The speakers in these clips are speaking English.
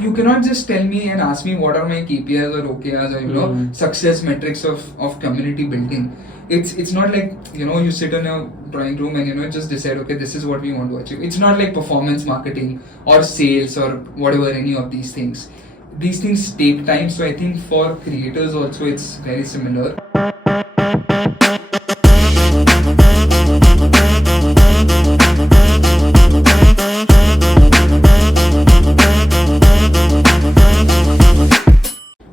you cannot just tell me and ask me what are my KPIs or OKRs or success metrics of community building. It's not like you sit in a drawing room and just decide, okay, this is what we want to achieve. It's not like performance marketing or sales or whatever, any of these things. These things take time, so I think for creators also it's very similar.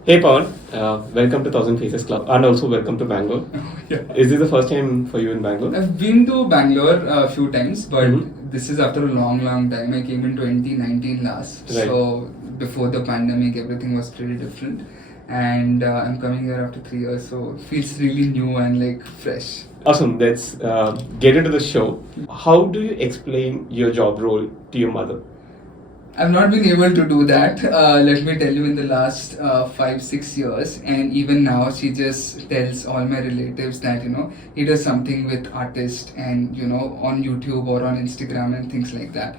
Hey Pawan, welcome to Thousand Faces Club and also welcome to Bangalore. Yeah. Is this the first time for you in Bangalore? I've been to Bangalore a few times, but this is after a long time. I came in 2019 last. Right. So before the pandemic, everything was pretty different. And I'm coming here after 3 years, so it feels really new and like fresh. Awesome, let's get into the show. How do you explain your job role to your mother? I've not been able to do that, let me tell you, in the last 5-6 years, and even now she just tells all my relatives that he does something with artists and on YouTube or on Instagram and things like that.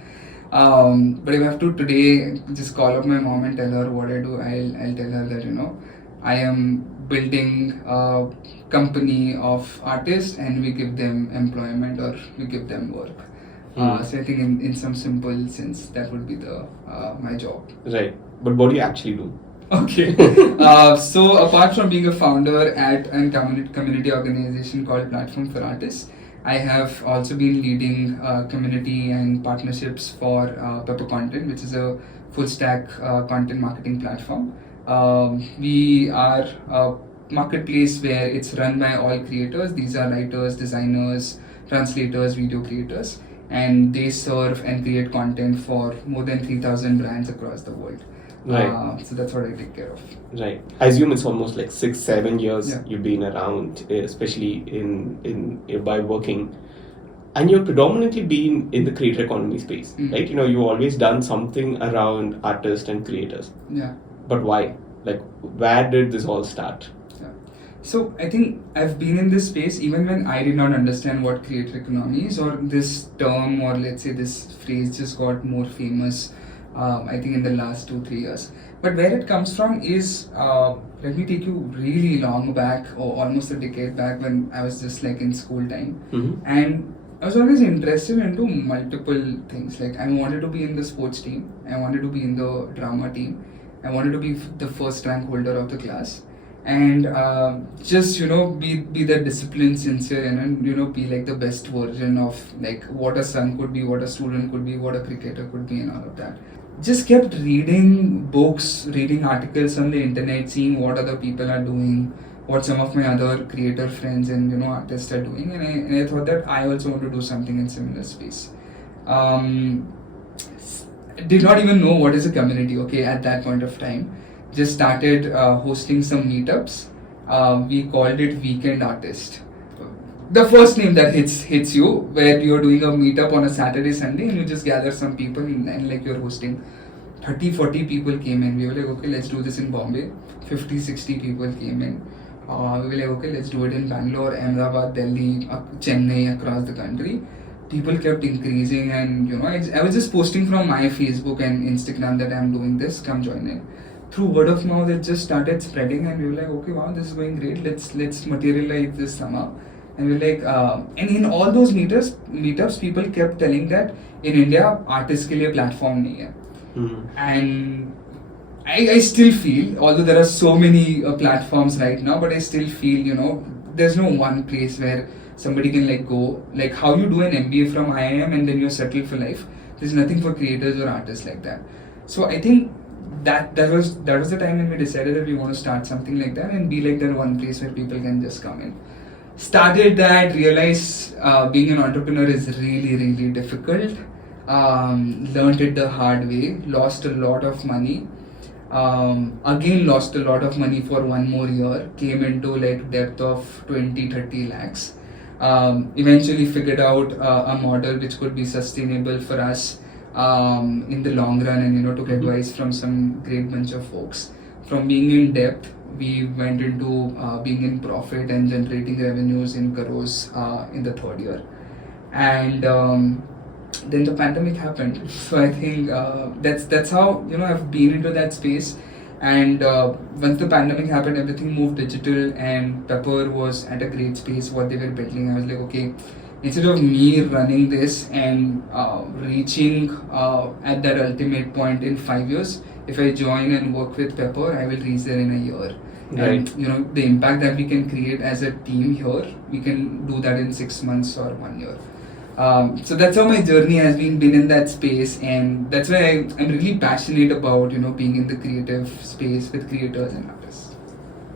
But if I have to today just call up my mom and tell her what I do, I'll tell her that I am building a company of artists and we give them employment or we give them work. So I think in some simple sense that would be the my job. Right. But what do you actually do? Okay. So apart from being a founder at a community organization called Platform for Artists, I have also been leading community and partnerships for Pepper Content, which is a full stack content marketing platform. We are a marketplace where it's run by all creators. These are writers, designers, translators, video creators, and they serve and create content for more than 3,000 brands across the world. Right. So that's what I take care of. Right. I assume it's almost like 6-7 years you've been around, especially in by working, and you've predominantly been in the creator economy space, right? You've always done something around artists and creators. Yeah. But why? Like, where did this all start? So I think I've been in this space even when I did not understand what creator economy is, or this term, or let's say this phrase just got more famous I think in the last 2-3 years. But where it comes from is, let me take you really long back, or almost a decade back, when I was just like in school time. And I was always interested into multiple things. Like I wanted to be in the sports team, I wanted to be in the drama team, I wanted to be the first rank holder of the class, and just be the disciplined, sincere, and be like the best version of like what a son could be, what a student could be, what a cricketer could be, and all of that. Just kept reading books, reading articles on the internet, seeing what other people are doing, what some of my other creator friends and artists are doing, and I thought that I also want to do something in similar space. Did not even know what is a community, at that point of time. Just started hosting some meetups. We called it Weekend Artist. The first name that hits you, where you're doing a meetup on a Saturday, Sunday, and you just gather some people and like you're hosting. 30-40 people came in. We were like, okay, let's do this in Bombay. 50-60 people came in. We were like, okay, let's do it in Bangalore, Ahmedabad, Delhi, Chennai, across the country. People kept increasing, and I was just posting from my Facebook and Instagram that I'm doing this, come join in. Through word of mouth, it just started spreading, and we were like, okay, wow, this is going great. Let's materialize this somehow. And we're like, and in all those meetups, people kept telling that in India, artists के लिए platform नहीं है. And I still feel, although there are so many platforms right now, but I still feel, there's no one place where somebody can like go, like how you do an MBA from IIM and then you're settled for life. There's nothing for creators or artists like that. So I think that was the time when we decided that we want to start something like that and be like that one place where people can just come in. Started that, realized being an entrepreneur is really, really difficult. Learned it the hard way, lost a lot of money. Again lost a lot of money for one more year, came into like debt of 20-30 lakhs. Eventually figured out a model which could be sustainable for us in the long run, and took advice from some great bunch of folks. From being in debt, we went into being in profit and generating revenues in crores in the third year. And then the pandemic happened. So I think that's how I've been into that space. And once the pandemic happened, everything moved digital, and Pepper was at a great space. What they were building, I was like, okay, instead of me running this and reaching at that ultimate point in 5 years, if I join and work with Pepper, I will reach there in a year. Right. And the impact that we can create as a team here, we can do that in 6 months or 1 year. So that's how my journey has been in that space, and that's why I'm really passionate about being in the creative space with creators and artists.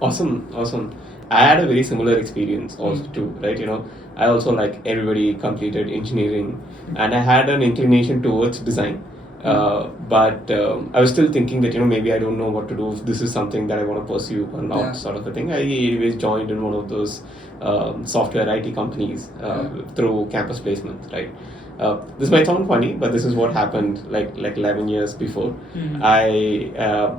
Awesome. I had a very similar experience also too, right? I also, like everybody, completed engineering, and I had an inclination towards design. But I was still thinking that maybe I don't know what to do, if this is something that I want to pursue or not, sort of a thing. I anyways joined in one of those software IT companies through campus placement, right? This might sound funny, but this is what happened like 11 years before. I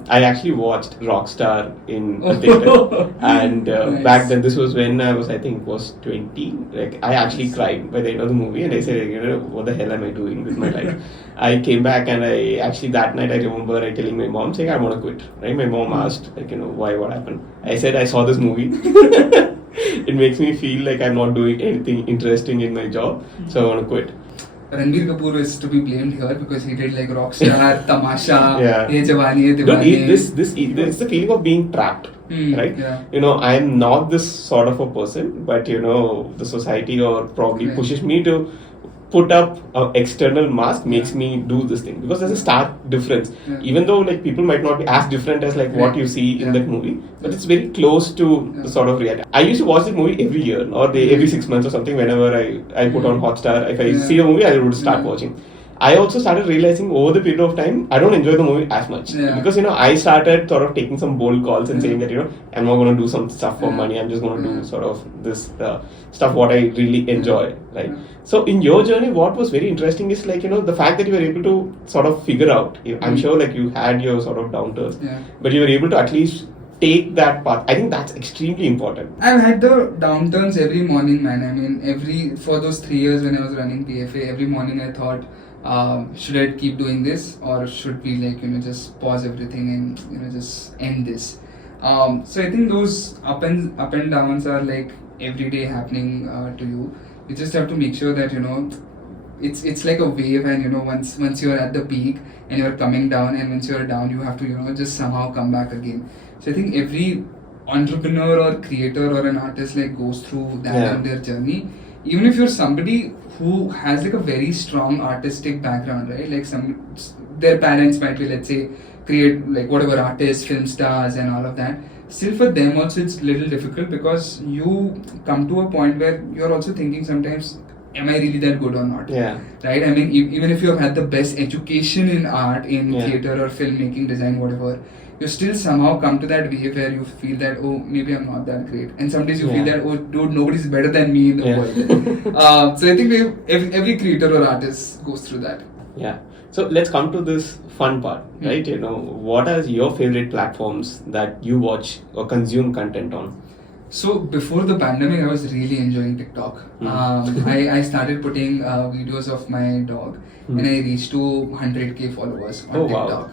actually watched Rockstar in a theater, and Nice. back then, this was when I was 20. Like, I actually cried by the end of the movie, and I said, what the hell am I doing with my life? I came back, and I actually that night I remember I telling my mom saying I want to quit. Right? My mom asked why, what happened? I said I saw this movie. It makes me feel like I'm not doing anything interesting in my job, so I want to quit. Ranbir Kapoor is to be blamed here because he did like Rockstar, Tamasha, Ye Jawani Ye Dude, Diwani. this is the feeling of being trapped, right? Yeah. I'm not this sort of a person, but the society or probably Right. pushes me to put up an external mask, makes me do this thing, because there's a stark difference. Yeah. Even though like people might not be as different as like what Right. you see in Yeah. that movie, but it's very close to the sort of reality. I used to watch this movie every year or every 6 months or something. Whenever I put on Hotstar, if I see a movie, I would start watching. I also started realizing over the period of time, I don't enjoy the movie as much. Yeah. Because, I started sort of taking some bold calls and saying that, I'm not going to do some stuff for money. I'm just going to do sort of this stuff what I really enjoy, right? So in your journey, what was very interesting is like, the fact that you were able to sort of figure out, I'm sure like you had your sort of downturns, but you were able to at least take that path. I think that's extremely important. I've had the downturns every morning, man. I mean, for those 3 years when I was running PFA, every morning I thought, should I keep doing this, or should we just pause everything and just end this? So I think those up and downs are like every day happening to you. You just have to make sure that it's like a wave, and once you're at the peak and you're coming down, and once you're down, you have to just somehow come back again. So I think every entrepreneur or creator or an artist like goes through that in their journey. Even if you're somebody who has like a very strong artistic background, right? Like their parents might be, let's say, create like whatever artists, film stars and all of that. Still for them also it's little difficult, because you come to a point where you're also thinking sometimes, am I really that good or not? Yeah. Right? I mean, even if you have had the best education in art, in theater or filmmaking, design, whatever, you still somehow come to that wave where you feel that, oh, maybe I'm not that great. And some days you feel that, oh, dude, nobody's better than me in the world. So I think every creator or artist goes through that. Yeah. So let's come to this fun part, right? What are your favorite platforms that you watch or consume content on? So before the pandemic, I was really enjoying TikTok. I started putting videos of my dog, and I reached to 100k followers on TikTok.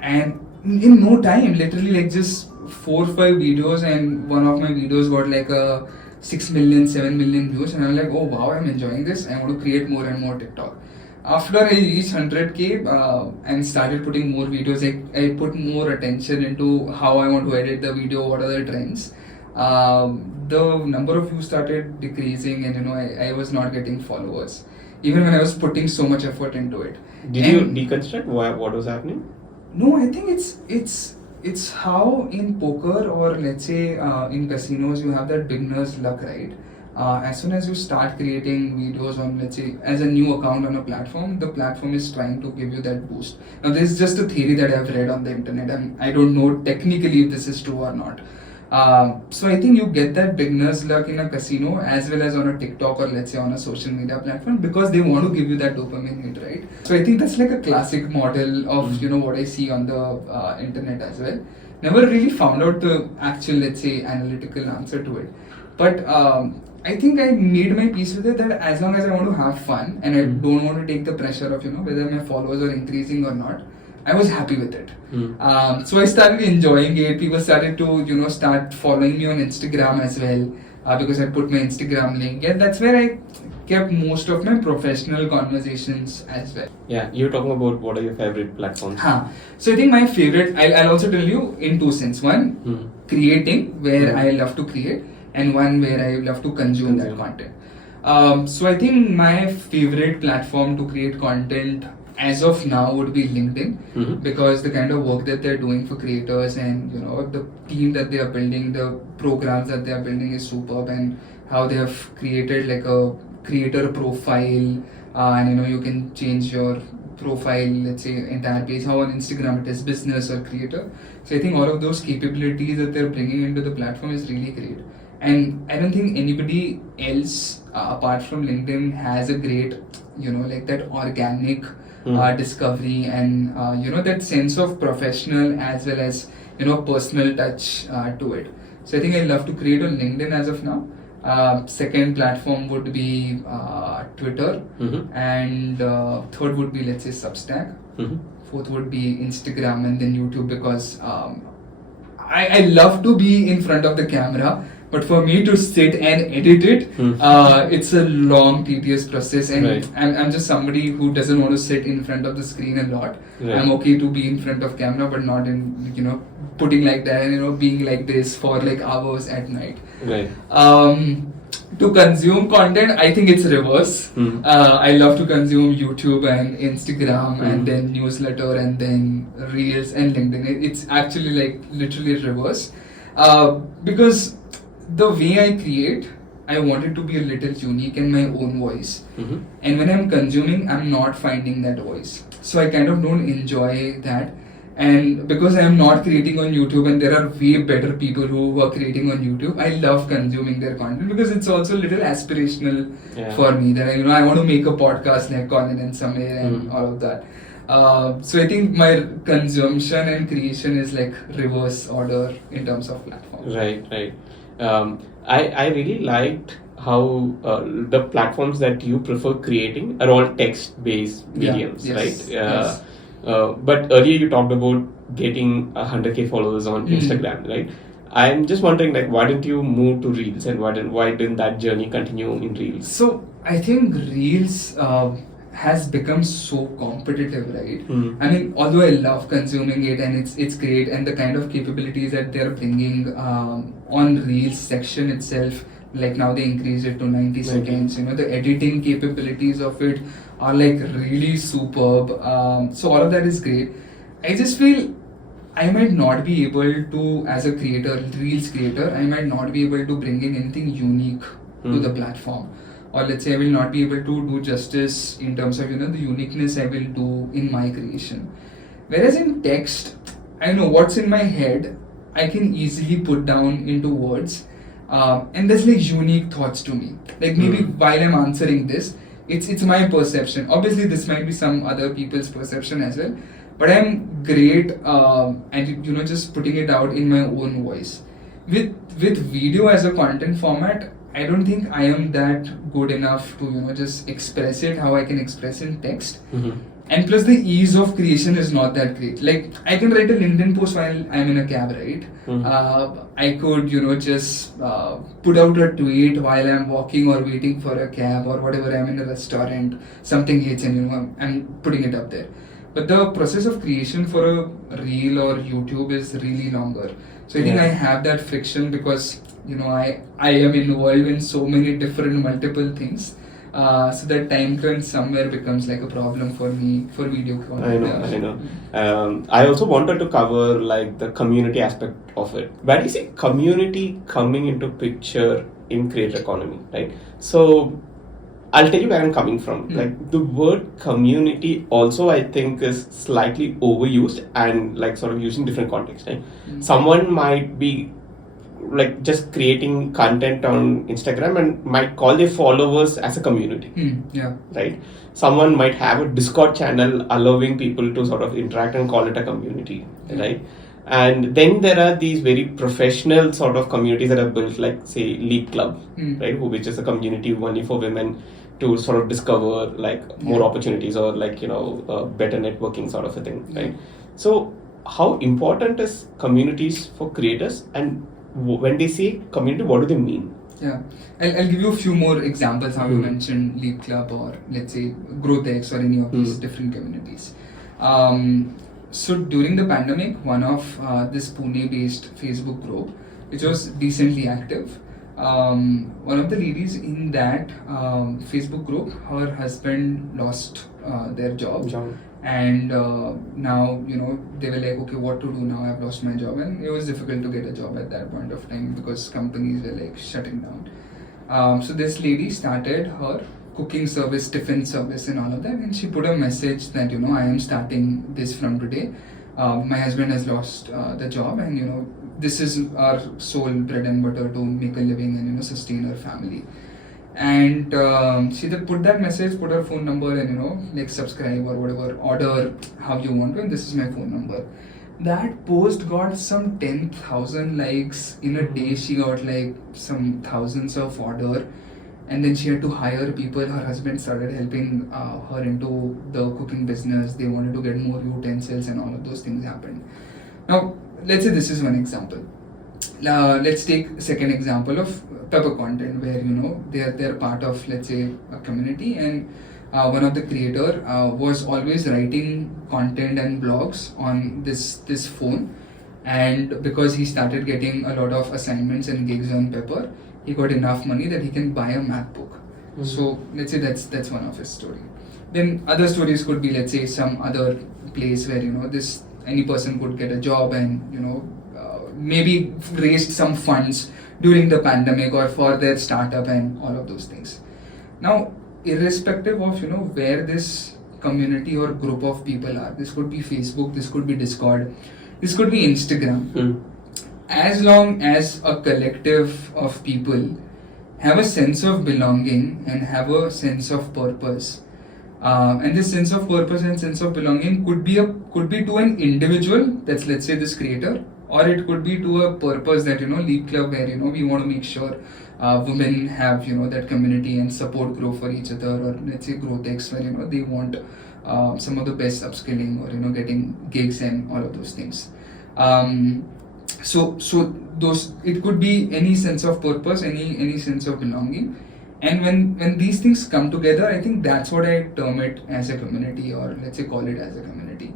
And in no time, literally like just 4 or 5 videos, and one of my videos got like a 6 million, 7 million views, and I'm like, oh wow, I'm enjoying this. I want to create more and more TikTok. After I reached 100k and started putting more videos, I put more attention into how I want to edit the video, what are the trends. The number of views started decreasing, and I was not getting followers, even when I was putting so much effort into it. Did you deconstruct what was happening? No, I think it's how in poker, or let's say in casinos, you have that beginner's luck, right? As soon as you start creating videos on, let's say, as a new account on a platform, the platform is trying to give you that boost. Now, this is just a theory that I've read on the internet, and I don't know technically if this is true or not. So I think you get that beginner's luck in a casino as well as on a TikTok, or let's say on a social media platform, because they want to give you that dopamine hit, right? So I think that's like a classic model of what I see on the internet as well. Never really found out the actual, let's say, analytical answer to it. But I think I made my peace with it that as long as I want to have fun and I don't want to take the pressure of whether my followers are increasing or not, I was happy with it. So I started enjoying it. People started to start following me on Instagram as well because I put my Instagram link, and that's where I kept most of my professional conversations as well. Yeah, you're talking about what are your favorite platforms? So I think my favorite, I'll also tell you in two sense. One, creating, where I love to create, and one where I love to consume that content. So I think my favorite platform to create content as of now would be LinkedIn, because the kind of work that they're doing for creators and the team that they are building, the programs that they are building is superb, and how they have created like a creator profile, and you can change your profile, let's say entire page, how on Instagram it is business or creator. So I think all of those capabilities that they're bringing into the platform is really great, and I don't think anybody else apart from LinkedIn has a great like that organic discovery and that sense of professional as well as personal touch to it. So I think I love to create on LinkedIn as of now. Second platform would be Twitter, and third would be, let's say, Substack. Fourth would be Instagram, and then YouTube, because I love to be in front of the camera, but for me to sit and edit it, it's a long, tedious process, and I'm just somebody who doesn't want to sit in front of the screen a lot. I'm okay to be in front of camera, but not in putting like that and being like this for like hours at night. To consume content, I think it's reverse. I love to consume YouTube and Instagram, and then newsletter, and then Reels and LinkedIn. It's actually like literally reverse, because the way I create, I want it to be a little unique in my own voice. And when I'm consuming, I'm not finding that voice. So I kind of don't enjoy that. And because I'm not creating on YouTube and there are way better people who are creating on YouTube, I love consuming their content because it's also a little aspirational for me. That I want to make a podcast like Colin and Samir and all of that. So I think my consumption and creation is like reverse order in terms of platform. Right. I really liked how the platforms that you prefer creating are all text-based mediums, right? But earlier you talked about getting 100k followers on Instagram, right? I'm just wondering, like, why didn't you move to Reels, and why didn't that journey continue in Reels? So I think Reels has become so competitive, right? I mean, although I love consuming it and it's great, and the kind of capabilities that they're bringing on Reels section itself, like now they increased it to 90 seconds. The editing capabilities of it are like really superb. So all of that is great. I just feel I might not be able to, as a creator, Reels creator, I might not be able to bring in anything unique to the platform. Or let's say I will not be able to do justice in terms of the uniqueness I will do in my creation. Whereas in text, I know what's in my head, I can easily put down into words. And there's like unique thoughts to me. Like maybe while I'm answering this, it's my perception. Obviously, this might be some other people's perception as well. But I'm great and just putting it out in my own voice. With video as a content format, I don't think I am that good enough to just express it how I can express in text. And plus the ease of creation is not that great. Like I can write a LinkedIn post while I'm in a cab, right? I could just put out a tweet while I'm walking or waiting for a cab or whatever. I'm in a restaurant, something hits and I'm putting it up there. But the process of creation for a reel or YouTube is really longer. So I think I have that friction because I am involved in so many different multiple things. So that time crunch somewhere becomes like a problem for me for video content. I know. I also wanted to cover like the community aspect of it. Where do you see community coming into picture in creator economy, right? So I'll tell you where I'm coming from. Like the word community also I think is slightly overused and like sort of used in different contexts, right? Someone might be like just creating content on Instagram and might call their followers as a community, right? Someone might have a Discord channel allowing people to sort of interact and call it a community, right? And then there are these very professional sort of communities that are built, like say Leap Club, right, which is a community only for women to sort of discover like more opportunities or like better networking sort of a thing, right? So how important is communities for creators, and when they say community, what do they mean? Yeah, I'll give you a few more examples how you mentioned Leap Club or let's say GrowthX or any of these different communities. So during the pandemic, one of this Pune-based Facebook group, which was decently active, one of the ladies in that Facebook group, her husband lost their job. And now they were like, okay, what to do now? I've lost my job, and it was difficult to get a job at that point of time because companies were like shutting down. So this lady started her cooking service, tiffin service, and all of that, and she put a message that I am starting this from today. My husband has lost the job, and this is our sole bread and butter to make a living and sustain our family. And she put that message, put her phone number, and like subscribe or whatever, order how you want to, and this is my phone number. That post got some 10,000 likes in a day. She got like some thousands of order, and then she had to hire people. Her husband started helping her into the cooking business. They wanted to get more utensils, and all of those things happened. Now let's say this is one example. Let's take a second example of pepper content, where they're part of, let's say, a community, and one of the creator was always writing content and blogs on this phone, and because he started getting a lot of assignments and gigs on Pepper, he got enough money that he can buy a MacBook. So let's say that's one of his story. Then other stories could be, let's say, some other place where any person could get a job and maybe raised some funds during the pandemic or for their startup and all of those things. Now, irrespective of where this community or group of people are, this could be Facebook, this could be Discord, this could be Instagram. As long as a collective of people have a sense of belonging and have a sense of purpose, and this sense of purpose and sense of belonging could be to an individual, that's, let's say, this creator, or it could be to a purpose that Leap Club, where we want to make sure women have that community and support grow for each other, or let's say GrowthX, where they want some of the best upskilling or getting gigs and all of those things. So those, it could be any sense of purpose, any sense of belonging, and when these things come together, I think that's what I term it as a community, or let's say call it as a community.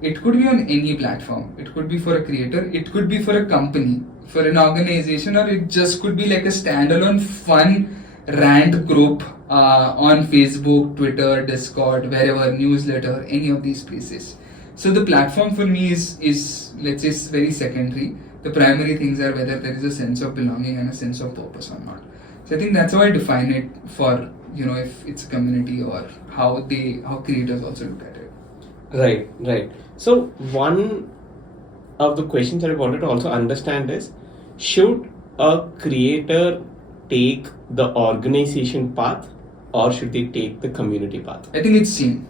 It could be on any platform. It could be for a creator, it could be for a company, for an organization, or it just could be like a standalone fun rant group on Facebook, Twitter, Discord, wherever, newsletter, any of these places. So the platform for me is let's say very secondary. The primary things are whether there is a sense of belonging and a sense of purpose or not. So I think that's how I define it for if it's a community, or how creators also look at it. Right. So one of the questions that I wanted to also understand is, should a creator take the organization path, or should they take the community path? I think it's same.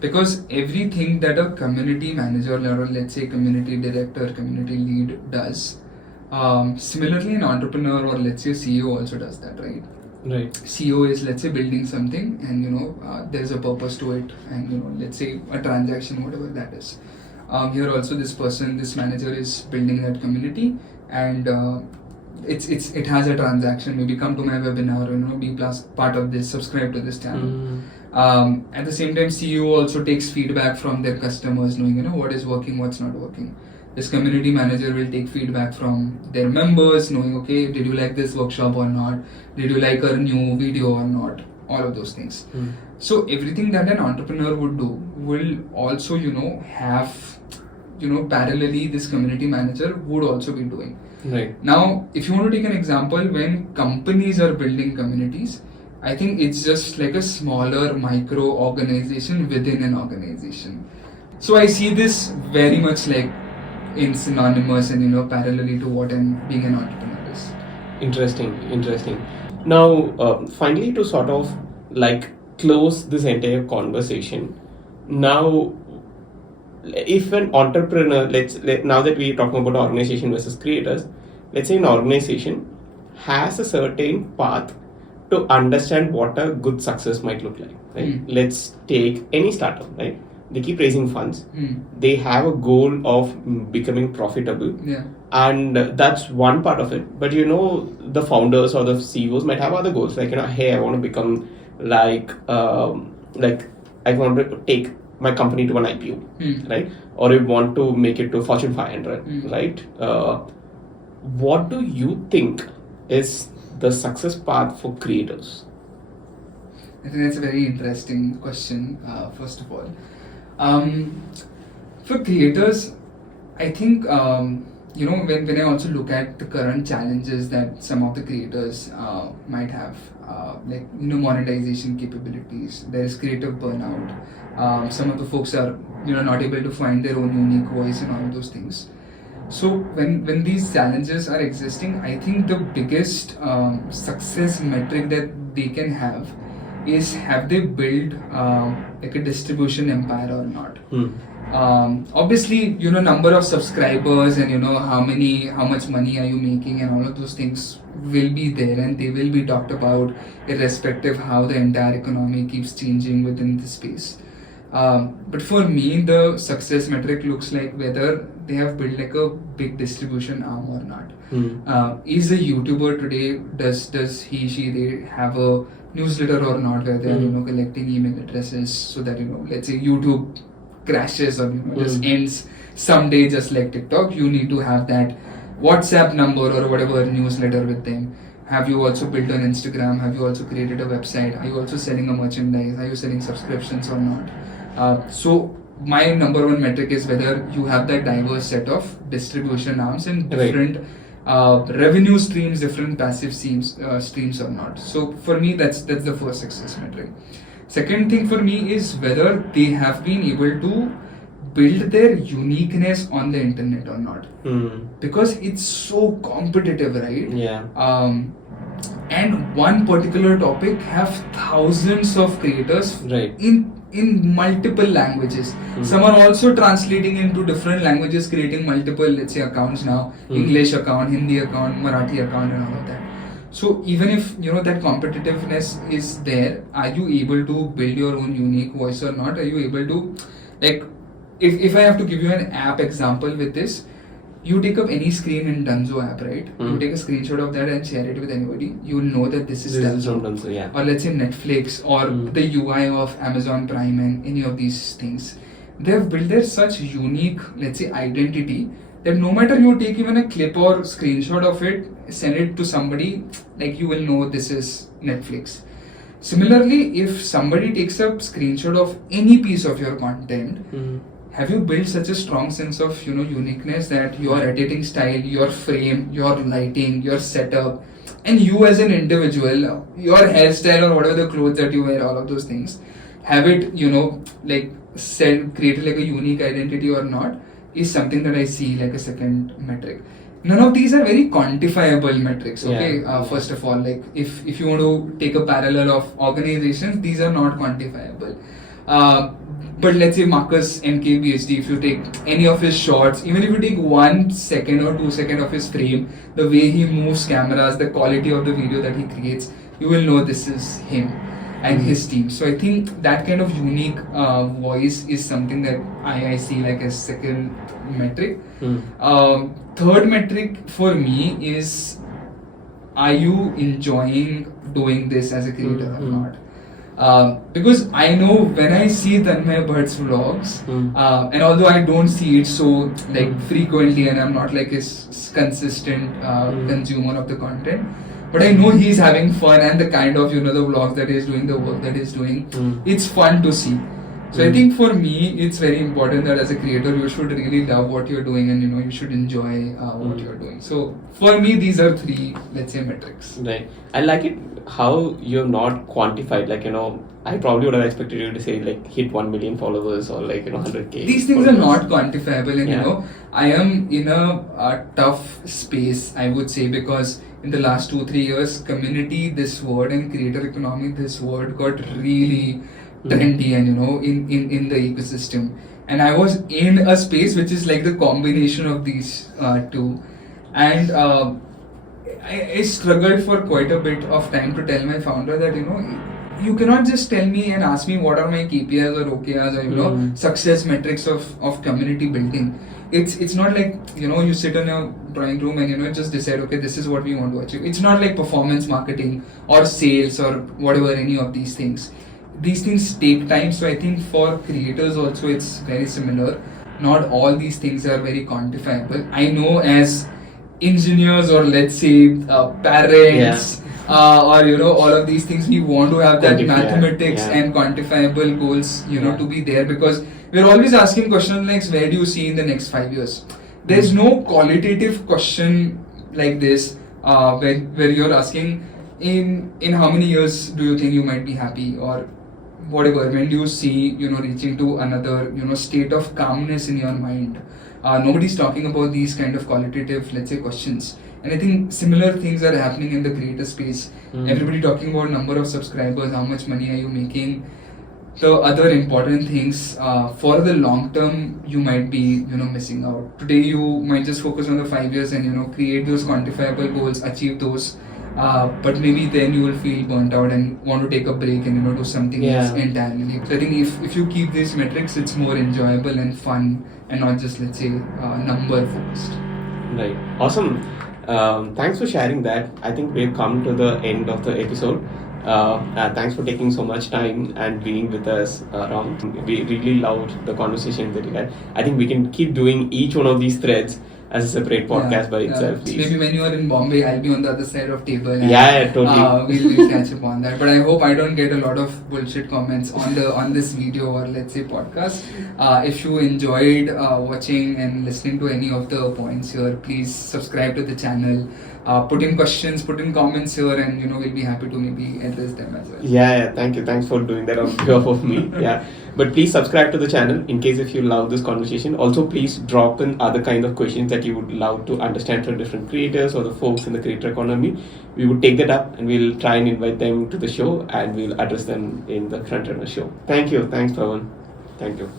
Because everything that a community manager, or let's say community director, community lead does, similarly an entrepreneur or let's say CEO also does that, right? Right. CEO is, let's say, building something, and there's a purpose to it, and let's say a transaction, whatever that is. Here also this manager is building that community, and it has a transaction. Maybe come to my webinar, be part of this, subscribe to this channel. At the same time, CEO also takes feedback from their customers, knowing what is working, what's not working. This community manager will take feedback from their members, knowing, okay, did you like this workshop or not? Did you like our new video or not? All of those things. So everything that an entrepreneur would do will also, have, parallelly this community manager would also be doing. Right. Now, if you want to take an example, when companies are building communities, I think it's just like a smaller micro organization within an organization. So I see this very much like in synonymous and parallelly to what being an entrepreneur is. Interesting. Now, finally, to sort of like close this entire conversation, now if an entrepreneur, now that we're talking about organization versus creators, let's say an organization has a certain path to understand what a good success might look like, right? Let's take any startup, right? They keep raising funds. They have a goal of becoming profitable. Yeah. And that's one part of it. But the founders or the CEOs might have other goals, like, hey, I want to become like I want to take my company to an IPO, right? Or I want to make it to Fortune 500, right? What do you think is the success path for creators? I think that's a very interesting question, first of all. For creators, I think, when I also look at the current challenges that some of the creators might have, monetization capabilities, there is creative burnout. Some of the folks are, not able to find their own unique voice and all of those things. So when these challenges are existing, I think the biggest success metric that they can have is, have they built like a distribution empire or not? Obviously, number of subscribers and how much money are you making and all of those things will be there, and they will be talked about irrespective how the entire economy keeps changing within the space. But for me, the success metric looks like whether they have built like a big distribution arm or not. Is a YouTuber today, does he they have a newsletter or not, where they are collecting email addresses so that let's say YouTube crashes or just ends someday, just like TikTok, you need to have that WhatsApp number or whatever newsletter with them. Have you also built an Instagram? Have you also created a website? Are you also selling a merchandise? Are you selling subscriptions or not? So my number one metric is whether you have that diverse set of distribution arms and different revenue streams, different passive streams or not. So for me, that's the first success metric. Second thing for me is whether they have been able to build their uniqueness on the internet or not. Because it's so competitive, right? Yeah. And one particular topic have thousands of creators, right, in multiple languages. Some are also translating into different languages, creating multiple, let's say, accounts now. English account, Hindi account, Marathi account and all of that. So even if that competitiveness is there, are you able to build your own unique voice or not? Are you able to, like, if I have to give you an app example with this, you take up any screen in Dunzo app, right? You take a screenshot of that and share it with anybody. You will know that this is Dunzo. Yeah. Or let's say Netflix or the UI of Amazon Prime and any of these things. They have built their such unique, let's say, identity that no matter you take even a clip or screenshot of it, send it to somebody, like, you will know this is Netflix. Similarly, if somebody takes a screenshot of any piece of your content, have you built such a strong sense of uniqueness that your editing style, your frame, your lighting, your setup, and you as an individual, your hairstyle or whatever the clothes that you wear, all of those things, have it created like a unique identity or not, is something that I see like a second metric. None of these are very quantifiable metrics, okay? Yeah. First of all, like if you want to take a parallel of organizations, these are not quantifiable. But let's say Marcus MK PhD, if you take any of his shots, even if you take 1 second or 2 seconds of his frame, the way he moves cameras, the quality of the video that he creates, you will know this is him and his team. So I think that kind of unique voice is something that I see like a second metric. Third metric for me is, are you enjoying doing this as a creator or not? Because I know when I see Tanmay Bhatt's vlogs, and although I don't see it so frequently and I'm not like his consistent consumer of the content, but I know he's having fun and the kind of the vlogs that he's doing, the work that he's doing, it's fun to see. So I think for me, it's very important that as a creator, you should really love what you're doing and you should enjoy what you're doing. So for me, these are 3, let's say, metrics. Right. I like it how you're not quantified. Like, I probably would have expected you to say hit 1 million followers or 100K. These things followers are not quantifiable, and I am in a tough space, I would say, because in the last 2-3 years, community, this word, and creator economy, this word got really trendy and in the ecosystem. and I was in a space which is like the combination of these two, and I struggled for quite a bit of time to tell my founder that you cannot just tell me and ask me what are my KPIs or OKRs or success metrics of community building. It's not like you sit in a drawing room and just decide, okay, this is what we want to achieve. It's not like performance marketing or sales or whatever, any of these things. These things take time, so I think for creators also it's very similar. Not all these things are very quantifiable. I know as engineers or let's say parents or all of these things, we want to have that mathematics and quantifiable goals to be there, because we're always asking questions like, where do you see in the next 5 years? There's no qualitative question like this where you're asking in how many years do you think you might be happy, or whatever, when do you see reaching to another state of calmness in your mind. Nobody's talking about these kind of qualitative, let's say, questions. And I think similar things are happening in the creator space. Everybody talking about number of subscribers, how much money are you making. The other important things for the long term, you might be missing out. Today you might just focus on the 5 years and create those quantifiable goals, achieve those. But maybe then you will feel burnt out and want to take a break and do something else entirely. So I think if you keep these metrics, it's more enjoyable and fun and not just, let's say, number focused. Right. Awesome. Thanks for sharing that. I think we've come to the end of the episode. Thanks for taking so much time and being with us, Ram. We really loved the conversation that you had. I think we can keep doing each one of these threads as a separate podcast by itself. Maybe when you are in Bombay, I'll be on the other side of table. And, totally. We'll catch up on that. But I hope I don't get a lot of bullshit comments on this video or let's say podcast. If you enjoyed watching and listening to any of the points here, please subscribe to the channel. Put in questions, put in comments here, and we'll be happy to maybe address them as well. Thank you. Thanks for doing that on behalf of me. But please subscribe to the channel in case if you love this conversation. Also, please drop in other kind of questions that you would love to understand from different creators or the folks in the creator economy. We would take that up and we'll try and invite them to the show and we'll address them in the Frontrunners show. Thank you. Thanks, Pawan. Thank you.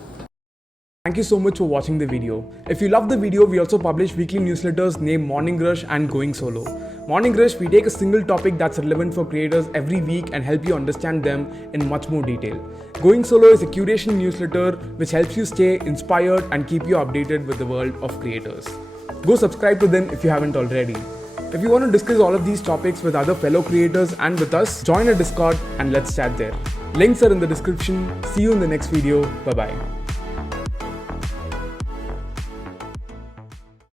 Thank you so much for watching the video. If you love the video, we also publish weekly newsletters named Morning Rush and Going Solo. Morning Rush, we take a single topic that's relevant for creators every week and help you understand them in much more detail. Going Solo is a curation newsletter which helps you stay inspired and keep you updated with the world of creators. Go subscribe to them if you haven't already. If you want to discuss all of these topics with other fellow creators and with us, join a Discord and let's chat there. Links are in the description. See you in the next video. Bye-bye.